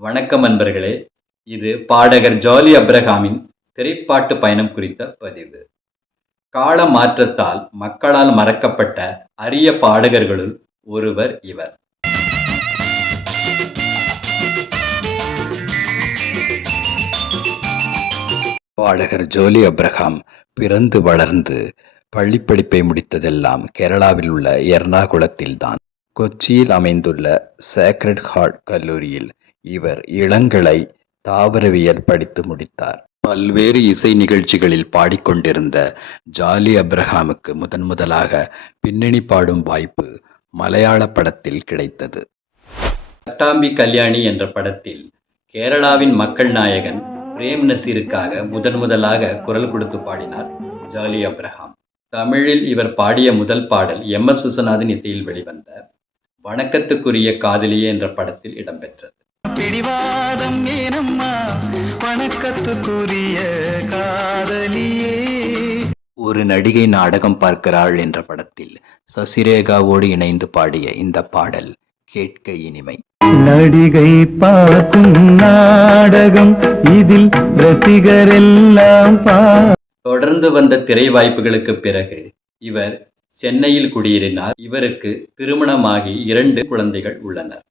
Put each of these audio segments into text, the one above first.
வணக்கம் அன்பர்களே. இது பாடகர் ஜாலி அப்ரஹாமின் திரைப்பாட்டு பயணம் குறித்த பதிவு. கால மாற்றத்தால் மக்களால் மறக்கப்பட்ட அரிய பாடகர்களுள் ஒருவர் இவர். பாடகர் ஜோலி அப்ரஹாம் பிறந்து வளர்ந்து பள்ளிப்படிப்பை முடித்ததெல்லாம் கேரளாவில் உள்ள எர்ணாகுளத்தில்தான். கொச்சியில் அமைந்துள்ள சேக்ரட் ஹார்ட் கல்லூரியில் இவர் இளங்கலை தாவரவியல் படித்து முடித்தார். பல்வேறு இசை நிகழ்ச்சிகளில் பாடிக்கொண்டிருந்த ஜாலி அப்ரஹாமுக்கு முதன் முதலாக பின்னணி பாடும் வாய்ப்பு மலையாள படத்தில் கிடைத்தது. பட்டாம்பி கல்யாணி என்ற படத்தில் கேரளாவின் மக்கள் நாயகன் பிரேம் நசீருக்காக முதன் முதலாக குரல் கொடுத்து பாடினார் ஜாலி அப்ரஹாம். தமிழில் இவர் பாடிய முதல் பாடல் எம் எஸ் விஸ்வநாதன் இசையில் வெளிவந்த வணக்கத்துக்குரிய காதலியே என்ற படத்தில் இடம்பெற்றது. பிடிவாதம் ஏனம்மா வணக்கத்துக்குரிய காதலியே. ஒரு நடிகை நாடகம் பார்க்கிறாள் என்ற படத்தில் சசிரேகாவோடு இணைந்து பாடிய இந்த பாடல் கேட்க இனிமை நடிகை பார்க்கும் நாடகம் இதில் ரசிகரெல்லாம் பா தொடர்ந்து வந்த திரை வாய்ப்புகளுக்கு பிறகு இவர் சென்னையில் குடியேறினார். இவருக்கு திருமணமாகி இரண்டு குழந்தைகள் உள்ளனர்.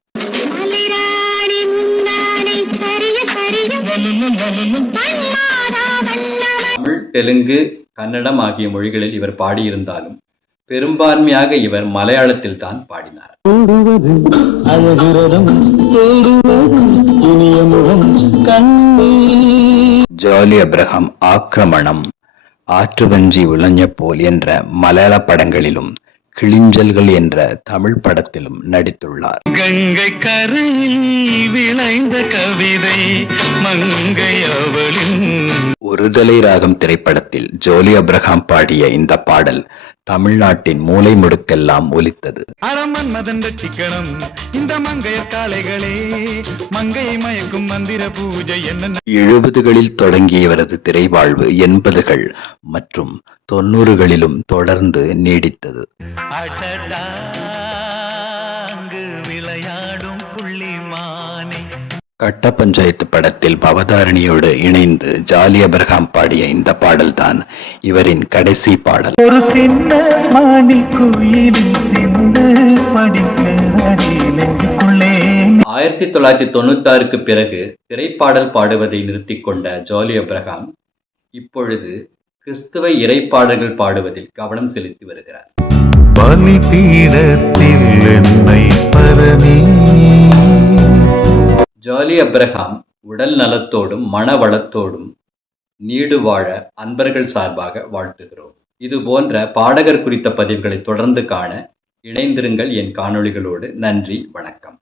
தமிழ் தெலுங்கு கன்னடம் ஆகிய மொழிகளில் இவர் பாடியிருந்தாலும் பெரும்பான்மையாக இவர் மலையாளத்தில் தான் பாடினார். ஜாலி அப்ரஹாம் ஆக்கிரமணம் ஆற்றுவஞ்சி உலஞ்சப்போல் என்ற மலையாள படங்களிலும் கிளிஞ்சல்கள் என்ற தமிழ் படத்திலும் நடித்துள்ளார். கங்கை கரையில் விளைந்த கவிதை மங்கை அவளின் ஒருதலை ராகம் திரைப்படத்தில் ஜோலி அப்ரஹாம் பாடிய இந்த பாடல் தமிழ்நாட்டின் மூலை முடுக்கெல்லாம் ஒலித்தது. அரமன் மதன் ரட்சிக்கணும் இந்த மங்கையர் காளைகளே மங்கையை மயக்கும் மந்திர பூஜை என்ன எழுபதுகளில் தொடங்கிய இவரது திரைவாழ்வு எண்பதுகள் மற்றும் தொண்ணூறுகளிலும் தொடர்ந்து நீடித்தது. கட்ட பஞ்சாயத்து படத்தில் பவதாரணியோடு இணைந்து ஜாலி அப்ரஹாம் பாடிய இந்த பாடல்தான் இவரின் கடைசி பாடல். ஒரு சின்ன சிந்து ஆயிரத்தி தொள்ளாயிரத்தி தொண்ணூத்தாறுக்கு பிறகு திரைப்பாடல் பாடுவதை நிறுத்திக் கொண்ட ஜாலி அப்ரஹாம் இப்பொழுது கிறிஸ்துவ இறைப்பாடல்கள் பாடுவதில் கவனம் செலுத்தி வருகிறார். பலிபீடத்தில் என்னை பரணி ஜாலி அப்ரஹாம் உடல் நலத்தோடும் மன வளத்தோடும் நீடு வாழ அன்பர்கள் சார்பாக வாழ்த்துகிறோம். இது போன்ற பாடகர் குறித்த பதிவுகளை தொடர்ந்து காண இணைந்திருங்கள் என் காணொளிகளோடு. நன்றி வணக்கம்.